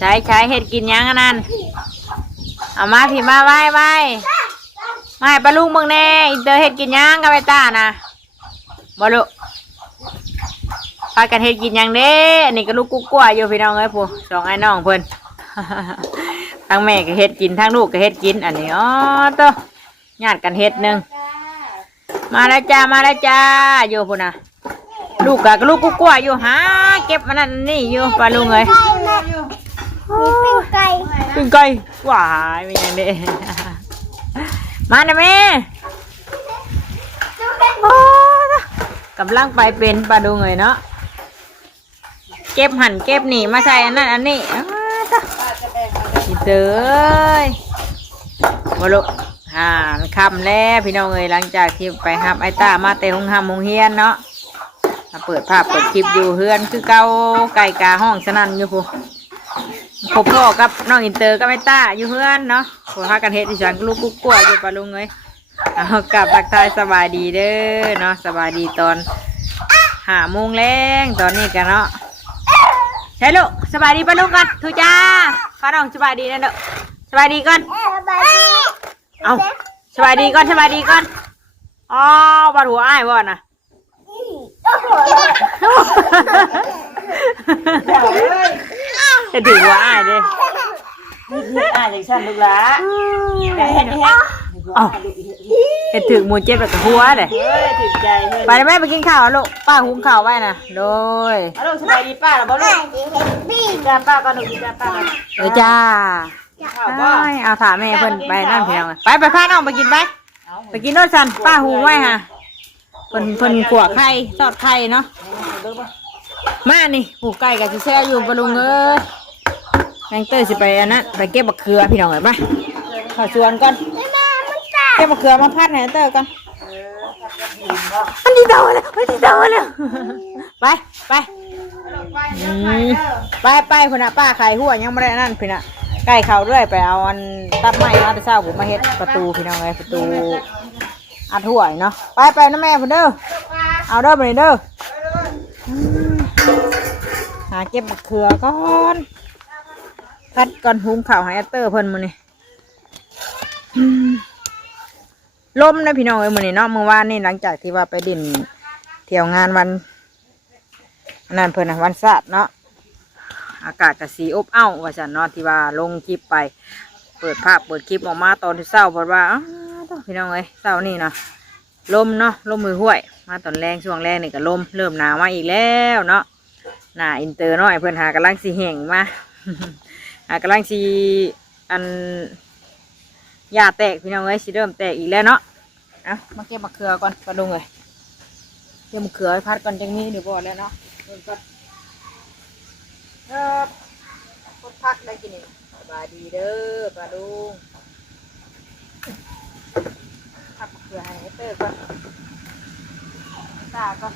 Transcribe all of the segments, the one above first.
ใช้เห็ดกินยังอันนั้นเอามาพี่มาไว้มาให้ปลาลุงเบิ่งแน่อินเตอร์เห็ดกินยังกับไอ้ตานะบ่ลูกพากันเห็ดกินยังเด้อันนี้ก็ลูกกุ๊กกัวอยู่พี่น้องเอ้ยผู้สองไอ้น้องเพิ่น ทั้งแม่ก็เห็ดกินทั้งลูกก็เห็ดกินอันนี้อ๋อตัวญาติกันเห็ดหนึ่งมาแล้วจ้าอยู่พุ่นนะลูกกับลูกกุ๊กกัวอยู่หาเก็บมันนั่นนี่อยู่ปลาลุงเอ้ยปิ้งไก่หวายเป็นยังเด้ มานะแม่โอ้กำลังไปเป็นปลาดุงเลยเนาะเก็บหั่นเก็บหนีมาใส่อันนั้นอันนี้เด้อมาลุคำแล้วพี่น้องเอ้ยหลังจากที่ไปครับไอ้ตามาเตะหงเฮียนเนาะมาเปิดภาพเปิดคลิปอยู่เฮือนคือเก่าไก่กาห้องสนั่นอยู่พูพบพ่อกับน้องอินเตอร์กับไอ้ตาอยู่เฮือนเนาะพอพากันเฮ็ดที่ฉันลูกกุ๊กกัวอยู่ปลาลุงเอ้ยเอากลับทักทายสบายดีเด้อเนาะสบายดีตอน5 โมงแรงตอนนี้กันเนาะใช่ลูกสบายดีปะลูกกันทุจ้าข้าน้องสบายดีนะเด้อสบายดีก่อนเอาสบายดีก่อนอ๋อบาดหัวอ้ายบ่น่ะจะถือหัวอ้ายเด้อ้ายจังซั่นลูกหล่ะเห็ดถึงมูเจ็บแบบหัวเลยไปแม่ไปกินข้าวลูกป้าหุงข้าวไว้นะโดยลูกสบายดีป้าหรอบ่ลูกจ้าป้าก็หนูจ้าป้าจ้าเอาถามแม่เพิ่นไปนั่นเพียงไปพาน้องไปกินไปกินโน่นสันป้าหุงไว้ค่ะเพิ่นขั่วไข่ทอดไข่เนาะมานี่ปลูกไก่กับสิแซ่อยู่ปะลุงเอ้ยแมงเต้ยสิไปอันนั้นไปเก็บบักเขือพี่น้องเอ้ยไปข้าวสวนก่อนเก็บมะเขือมาพัดให้เตอร์กันมันดีโตแล้วไปไปพน่ะป้าขายหัวยังไม่ได้นั่นพี่น่ะใกล้เขาด้วยไปเอาอันตัดไม้มาแต่เช้าผมมาเฮ็ดประตูพี่น้องไงประตูอัดหัวเนาะไปนะแม่พุ่นเด้อเอาเด้อไปเด้อหาเก็บมะเขือก่อนพัดก่อนหุงข้าวให้เตอร์เพิ่นมื้อนี้ลมนะพี่น้องเอ้ยมื้อนี้เนาะเมื่อวานนี่หลังจากที่ว่าไปดินเที่ยวงานวันนั่นเพิ่นนะวันศาสตร์เนาะอากาศก็สีอบอ้าวว่าซั่นเนาะที่ว่าลงคลิปไปเปิดภาพเปิดคลิปออกมาตอนที่เช้าเพราะว่าพี่น้องเอ้ยเช้านี่เนาะลมเนาะลมมือห้วยมาตอนแรงช่วงแรกนี่ก็ลมเริ่มหนาวมาอีกแล้วเนาะหน้าอินเตอร์น้อยเพิ่นหากำลังสิแห้งมา หากำลังสิอันหญ้าแตกพี่น้องเอ้ยสิเริ่มแตกอีกแล้วเนาะเอามาเก็บมะเขือก่อนปลาดุงเลยเก็บมะเขือให้พัดก่อนจังนี้เดี๋ยวบ่แล้วเนาะเริ่มก่อนพดพักได้กินนี่สบายดีเด้อปลาดุงพักมะเขือให้เตอร์ก่อนตาก่อน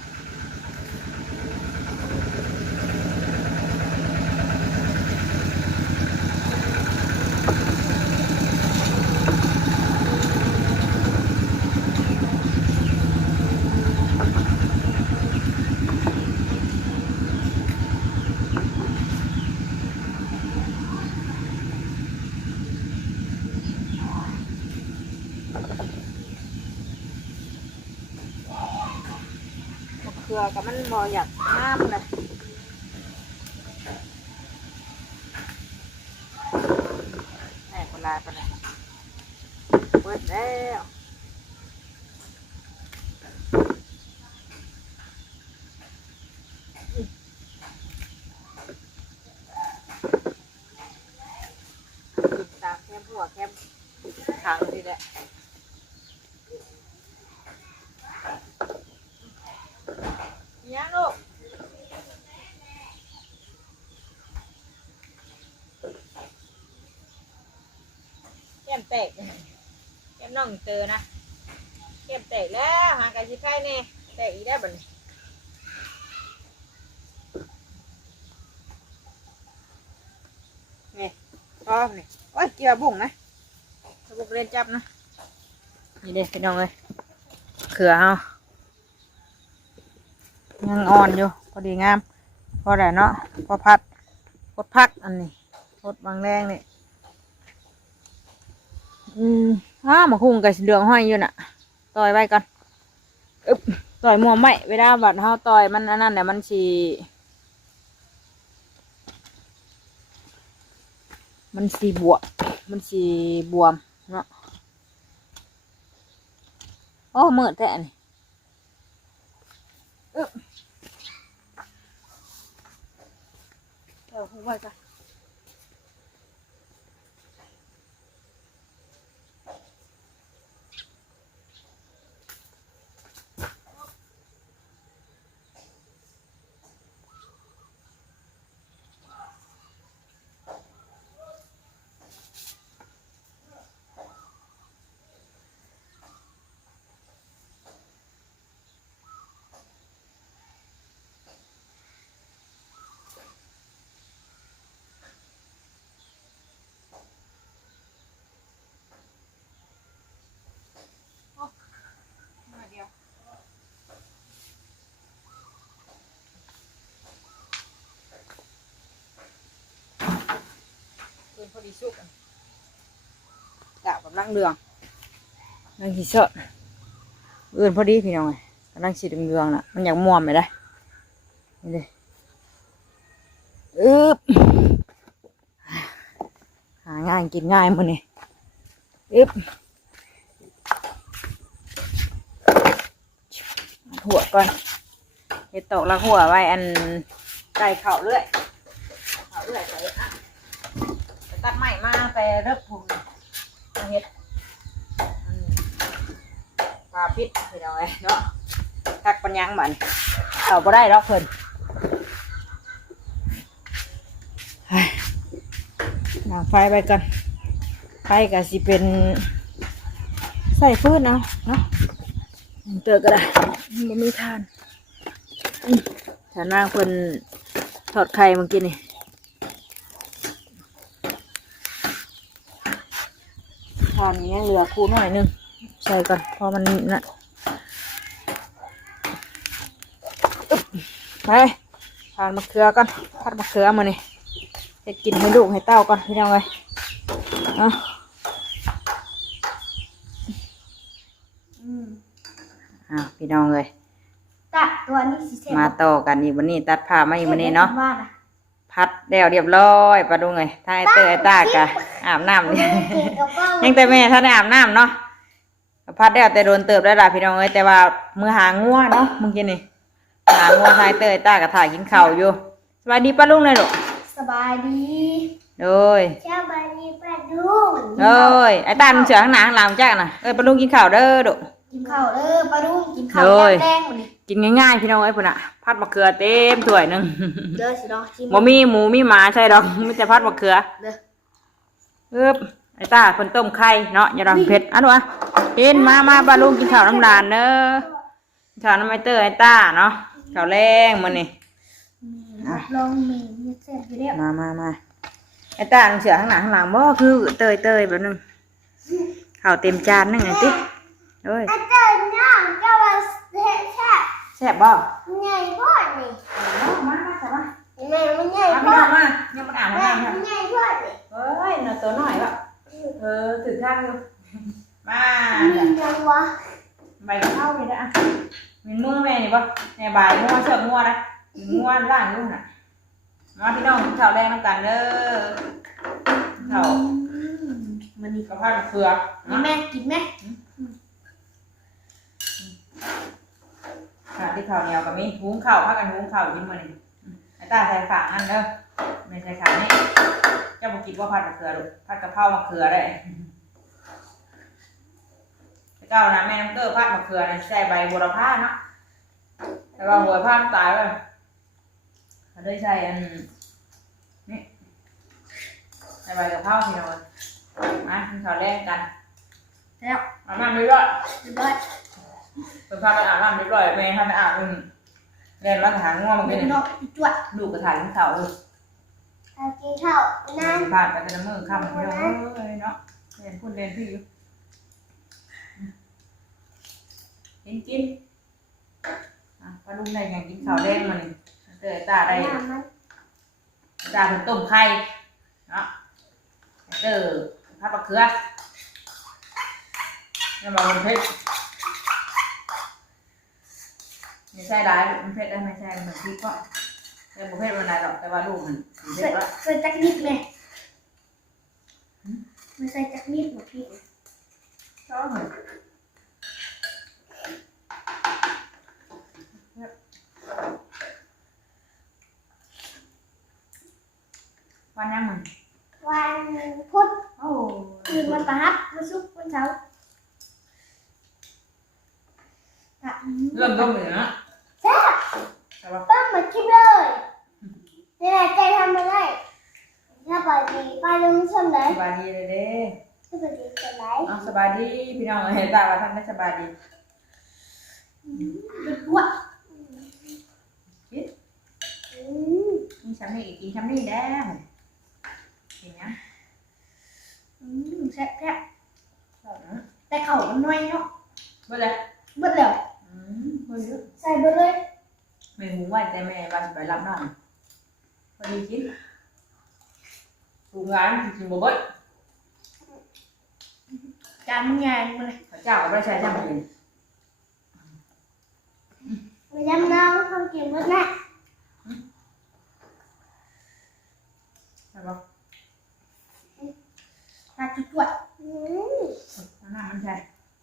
เกลือกับมันบ่อยากน้ำเลยแม่คนลายไปเลยเปิดแล้วตามแคมหัวแคมขางนี่แหละยังลูกแก้มแตกแก้มน้องเจอนะแก้มแตกแล้วหากระชิบไข่แน่แตกอีกได้บ่เนี่ยนี่พอนี่โอ้ยเกี่ยวบุ๋งนะบุ๋งเล่นจับนะนี่เด็กพี่น้องเลยเขือเอายังอ่อนอยู่พอดีงามพอได้เนาะพอพัดพดพักอันนี้ พดบางแรงนี่มาคุ้งกับเหลืองห้อยอยู่น่ะต่อยไว้ก่อนอึบต่อยมัวไหมเวลาบัดเฮาต่อยมันอันนั้นเนี่ยมันสีบวมมันสีบวมเนาะโอ้มืดแท้นี่อึบคุ้งไว้ก่อนพอดีสุกดาบกับลังเรืองลังสีสดพอดีพี่น้องไงกำลังสีเรืองน่ะมันอยากม่วมไปได้นี่เลยหาง่ายกินง่ายมันนี่หัวก่อนเห็ดตกแล้วหัวไว้อันไก่เข่าเรื่อยไปตัดใหม่มาไปเริ่มผมเห็ดปลาพิษพี่น้องไงเนาะทักปัญญังมันเขาบ่ได้หรอกเพิ่นนางไฟไปกันไฟก็สิเป็นใส่ฟืนเอาเนาะเจอก็ได้ไม่มีทานฐานนางเพิ่นทอดไข่เมื่อกี้นี่ทานนี้เหลือคูหน่อยนึงใส่ก่อนพอมันน่ะไปทานมะเขือก่อนพัดมะเขือมานี่จะกินให้ลูกให้เต้าก่อนพี่น้องเลยพี่น้องเลยตัดตัวนี้สิมาต่อกันอีกวันนี้ตัดผ้ามาอีกวันนี้เนาะพัดเดี่ยวเรียบร้อยปะดูไงถ้าไอเตยตากะอาบน้ำนี่ยังแต่แม่ถ้าได้อาบน้ำเนาะพัดเดี่ยวแต่โดนเติบได้ละพี่น้องเลยแต่ว่ามือหางัวเนาะมึงกินนี่หางัวท้ายเตยตากะถ่ายกินข้าวอยู่สบายดีป้าลุงเลยลูกสบายดีโดยสบายดีป้าลุงโดยไอ้ตามึงเสือข้างหน้าข้างหลังจ้าน่ะป้าลุงกินข้าวเด้อดุกินข้าวป้าลุงกินข้าวแดงหมดเลยกินง่ายๆพี่น้องเอ้ยพุ่นอะพัดมะเขือเต็มถ้วยนึงเด้อสิน้องชิมบ่มีหมูมีหมาใช่ดอกไม่จะพัดมะเขือเด้อไอ้ตาเพิ่นต้มไข่เนาะอย่าดำเผ็ดอ่ะดูอ่ะกินมาป้าลุงกินข้าวน้ำลานเด้อข้าวน้ำไอเตอร์ไอ้ตาเนาะข้าวแรงมื้อนี้ลองมีเสร็จอยู่แล้วมาไอ้ตามึงเสือข้างหน้าข้างหลังบ่คือเตยแบบนึงข้าวเต็มจานนั่นไงติเอ้ยไอ้เจ้าน้องเจ้าว่าแซ่บบ่ใหญ่พ่อนี่มาใช่ปะแม่มันใหญ่พ่อมายังมันอ่านมามันใหญ่พ่อนี่เฮ้ยน่ะตัวน้อยบ่ถือข้างอยู่มาจังวะใบเข้าเลยนะมีมือแม่นี่บ่ในบ่ายงัวเชือกงัวนะงัวล่างอยู่น่ะมาพี่น้องข้าวแดงน้ำกันเด้อข้าวมันนี่กระเพาะเผือกแม่กินไหมที่ข้าวเหนียวกับมีหุงข้าวพักกันหุงข้าวกินมาหนึ่งไอ้ตาใส่ฝาอันเด้อไม่ใส่ขานี่เจ้าบอกกินว่าผัดมะเขือหรือผัดกะเพรามะเขือได้เจ้านะแม่น้ำเกลือผัดมะเขือใส่ใบบัวพาเนาะแต่ว่าหัวผ้าตายเลยเขาได้ใส่อันนี่ใส่ใบกะเพราพี่น้องมากินข้าวแรกกันแล้วอาบน้ำด้วยเป็นพาไปอาบน้ำเรียบร้อยแม่พาไปอาบเล่นร้านอาหารง่วงมันเป็นลูกกระถางเสาเลยกินข้าวนั่นผ่านไปเป็นมือค่ำเนาะเนาะเล่นพูดเล่นพี่กินปลาลุงได้ยังกินข้าวแดงมันเตยตาได้ตาเป็นต้มไข่เนาะ เจอผัดมะเขือน้ำมันเผ็ดไม่ใช่ได้มันเผ็ดได้ไม่ใช่เหมือนพริกก็แต่บุเผ็ดมันได้หรอกแต่ว่าลูกมันเผ็ดละ ใส่จักนิดไหมไม่ใส่จักนิดหรอกพี่ ชอบเหมือนวันยังมัน วันพุธ โอ้ คืนวันพฤหัสวันศุกร์วันเสาร์อ่ะ เริ่มต้นเลยนะ แซ่บ แต่ว่า ต้องมาคิดเลยนี่แหละใจทำมาได้ถ้าปล่อยดีไปลงช่วงไหน สบายดีเลยเด้ ถ้าปล่อยดีช่วงไหน เอาสบายดีพี่น้องเห็นตาว่าท่านได้สบายดี เป็นวัว คิด อืม กินช้ำนี่กินช้ำนี่แด้กินนะ แซ่บแซ่บ ชอบนะ แต่เขามันน้อยเนาะ เมื่อไร เบิดแล้ว เมื่อเยอะ ใส่เบิดเลย แม่หุงไว้แต่แม่บ้านไปรับน้องพอดีกินหุงร้านกินบ่เบิด จานมันใหญ่มาเลย พระเจ้าก็ไม่ใช่ช่างกิน มาย้ำน้องเขาเก็บเบิดนะ ใช่ปะ ตาจุดด้วย น้ำมันใช่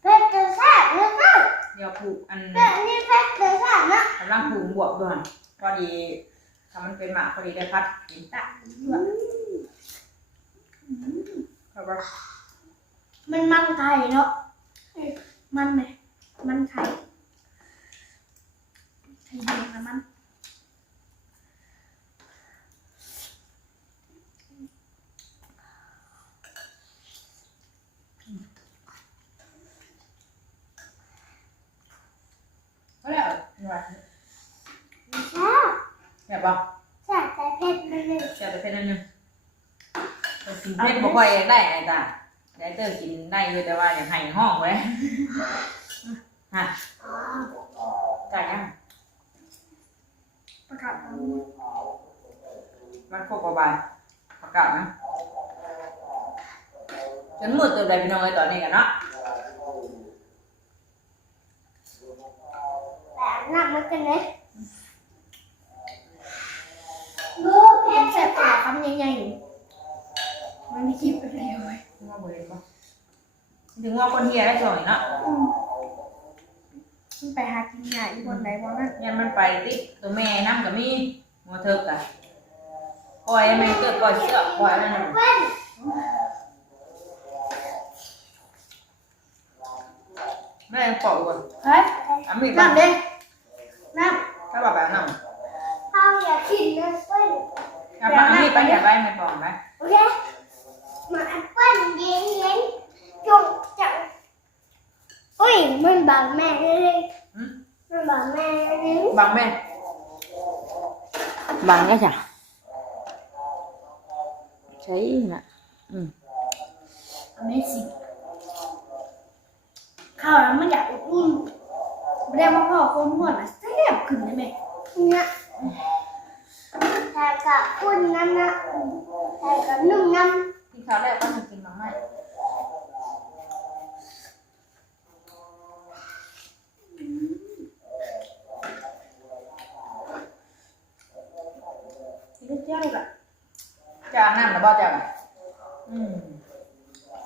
เผ็ดจะแซ่บเลยนะ เดี๋ยวผูกอัน เผ็ดนี่เผ็ดจะแซ่บนะ กำลังผูกบวกด้วยพอดีทำมันเป็นหมากพอดีได้พัดกิน ตาด้วย ใช่ปะ มันไข่เนาะมันไหมมันไข่ไข่แดงนะมัน ก็แล้วหน่อย แซ่บ แซ่บปะ แซ่บแต่เผ็ดนิดนึง แซ่บแต่เป็นอันนึงกินเผ็ดบ่ค่อยได้ไอ้ตาแต่เตอร์กินได้อยู่แต่ว่าอย่างไห้ห้องไว้ฮะจ่ายยัง ประกาศ มันโคกบายประกาศนะจนมืดตัวใดพี่น้องไอ้ตอนนี้กันเนาะ แต่หนักมันกันเลยดูเผ็ดแซ่บแต่คำใหญ่ๆมันมีคลิปอะไรไว้ ว่าเบยปะถึงว่าคนเฮียได้ส่งอีกเนาะ มันไปหากินง่ายอีกคนไหนบ้างนั่น ยันมันไปติดตัวแม่น้ำกับมีมัวเถิกอะปล่อยไม่เกิดปล่อยเชือกปล่อยอะไรนั่น เว้น แม่ยังปล่อยก่อน เฮ้ย อ่ะมีด น้ำเด้น้ ถ้าแบบแบบนั้น ำเอาอย่ากินเลยเว้น อ่ะมามีดไปอย่าไว้ไม่ปล่อยไหม โอเคมาแอปเปิ้ลเย็นเย็นจุกจังอุ้ยมันบังแม่เลยมันบังแม่เลย บังแม่บังได้จ้ะใช่น่ะAmazing ข้าวแล้วมันอยากอุ่นไม่ได้มาพ่อความหัวนะแซ่บขึ้นได้ไหมเนี่ยแทนกับอุ่นน้ำนะแทนกับนุ่มน้ำ ที่เขาแรกก็มากินบังไม่ที่เจ้าละจะอาบน้ำหรือเปล่าเจ้าอ่ะ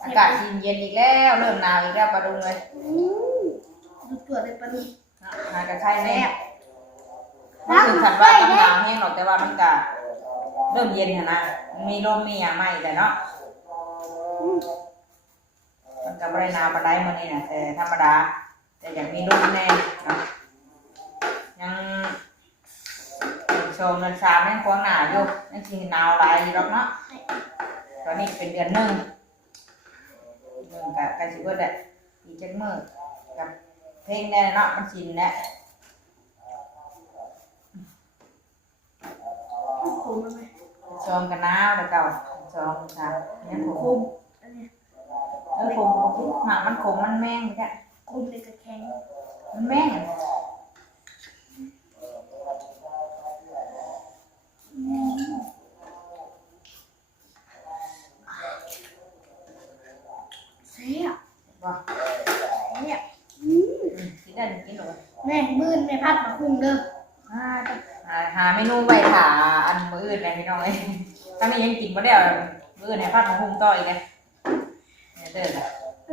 อากาศเย็นอีกแล้วเริ่มหนาวอีกแล้วปลาดุงเลย ดูตัวในปลาดุก หากระชายแน่มันถึงขันว่าต้องหนาวแห้งหรอกแต่ว่ามันก็เริ่มเย็นนะมีลมมีอย่างไม่แต่เนาะมันก็ไม่ได้หนาวปานใดมื้อนี้นะแต่ธรรมดาแต่อย่างมีลมแน่เนาะยังโชว์เงินสามยังควงหนาอยู่ยังสิหนาวหลายอยู่หรอกเนาะตอนนี้เป็นเดือนหนึ่งกับใกล้สิเบิดแหละอีกจักมื้อกับเพลงแน่เนาะมันชินแล้ว โคมไหม ซองกันหนาวแล้วเก่าซองค่ะเนี่ยผม โคมอันนี้ ผมหมักมันขมมันแม่งไปแค่ โคมเลยกระแข็ง มันแม่ง คุ้งเด้อ หาเมนูไว้ถาอันมื้ออื่นเลยพี่น้องเอ้ยถ้ามียังกินบ่ได้มื้ออื่นให้พัดมาหุงต่ออีกเลยเด้อ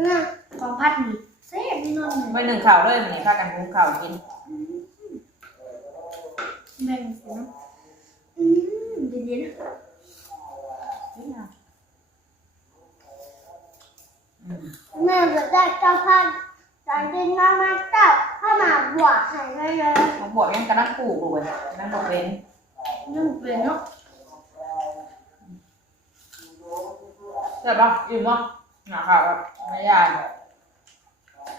น่ะของพัดนี่แซ่บนี่นอน ไว้นึ่งข้าวเลยมื้อนี้พากันหุงข้าวกิน แบ่งสินะเย็นๆ แม่จะได้เจ้าพันจากดินน้ำมันเจ้าเข้ามาบวชให้เลย มาบวกยังกำลังปลูกเลยนั่งบอกเป็น นึ่งเป็นเนาะ เสร็จป่ะอิ่มป่ะหนาข้าวไม่ยาก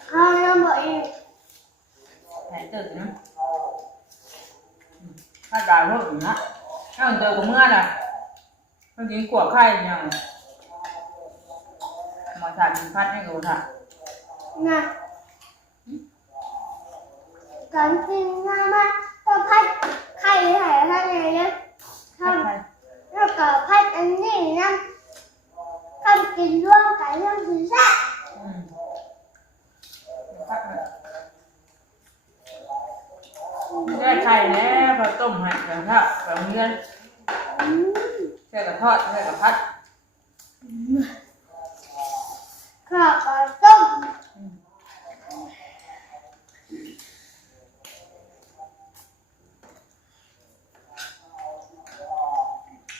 ข้าวยังบอกอีก แผลตึกนะถ้าด่าพวกอื่นนะถ้าเจอกับเมื่อน่ะเมื่อกี้กลัวไข่ยังมาถ่ายกินพัดให้กูถ่าย นะการกินน้ำมันเจ้าพันไข่ไข่ท่านเลยนะทำแล้วก็พันอันนี้นะทำกินร่วมกับเรื่องศีรษะ ได้ไข่แล้วพอต้มให้แล้วถ้าแบบเงี้ยแค่กระทอดแค่กระพัด ข้าวปลาต้ม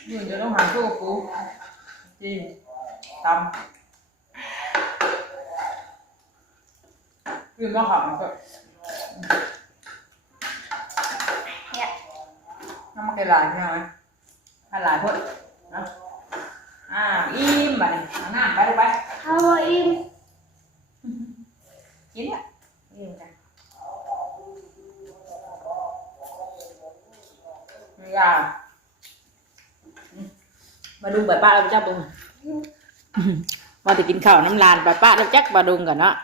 ยืนจะต้องหาสู้กับกูจริงตำยืนมาขับมันก็ เนี่ย น้ำมันกระไรใช่ไหมถ้าหลายพดนะอิ่มไปน้ำไปดูไป ข้าวอิ่ม กินอ่ะอิ่มกันไม่ยากมาดูแบบป้าเราจับดูมาจะกินข้าวน้ำลานป้าเราจักมาดูกันเนาะ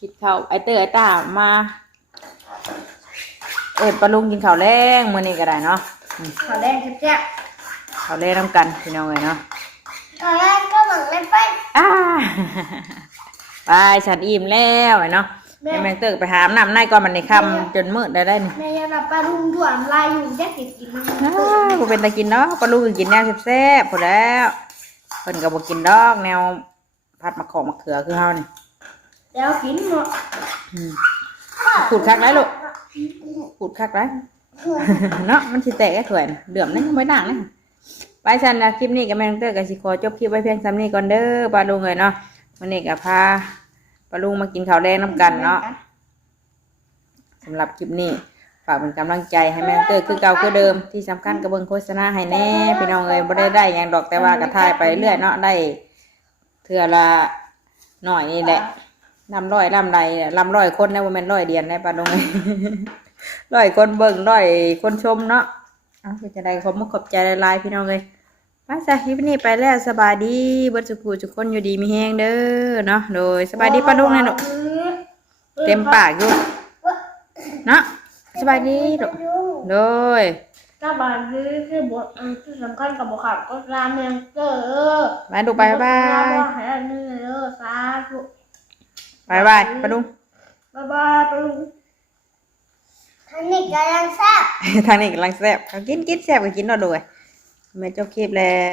กินข้าวไอเตอร์ไอตามาปลาลุงกินข้าวแรงมื้อนี้ก็ได้เนาะ ข้าวแดงแซ่บ ข้าวแรงน้ำกันพี่น้องเลยเนาะ ๆข้าวแดงก็เหมือนเล่นไฟ ไปฉันอิ่มแล้วเนาะแม่งเตอร์ไปหาน้ำในก่อนมันในค่ำจนมืดได้นี่ แม่ยังรับปลาลุงด่วนลายอยู่แจ๊กกินมัน กูเป็นตะกินเนาะปลาลุงกินแนวแซ่บๆพอแล้วเพิ่นก็บ่กินดอกแนวผัดมะขอกมะเขือคือเฮานี่ แล้วกินหมด ขูดคักได้ลูกขูดคักได้ เนาะมันสิแตกไอ้ถ้วยน่ะเดือมนั่นไม่ด่างนะไปฉันนะคลิปนี้กับแม่น้องเตอร์กับสิขอจบคลิปไว้เพียงซ้ำนี้ก่อนเด้อปลาลุงเลยเนาะวันนี้กับพาปลาลุงมากินข้าวแดงน้ำกันเนาะสำหรับคลิปนี้ฝากเป็นกำลังใจให้แม่น้องเตอร์คือเก่าคือเดิมที่สำคัญกับเบิ่งโฆษณาให้แน่พี่น้องเลยบ่ได้หยังดอกแต่ว่ากระทายไปเรื่อยเนาะได้เทื่อละหน่อยนี่แหละลำร้อยลำใดลำร้อยคนนะว่าแม่นร้อยเดียนได้ปลาลุงเลย ร้อยคนเบิ่งร้อยคนชมเนาะเอาจะได้ขอบคุณขอบใจหลายๆพี่น้องเลยไปซะคลิปนี้ไปแล้วสบายดีเบิดสุขทุกคนอยู่ดีมีแฮงเด้อเนาะโดยสบายดีปลาลุงนะลูกเต็มปากอยู่เนาะสบายดีลูกโดย ก็บางทีคือบทที่สำคัญกับบทขับก็ราเมงเกอร์ มาดูไปบ๊ายบาย ให้อันนี้เลยสาธุ บายบายปลาลุง บ๊ายบายปลาลุงท่านนี่กำลังแซ่บ ทางนี้กำลังแซ่บกินแซ่บก็กินเนาะโดยแม่จบคลิปแล้ว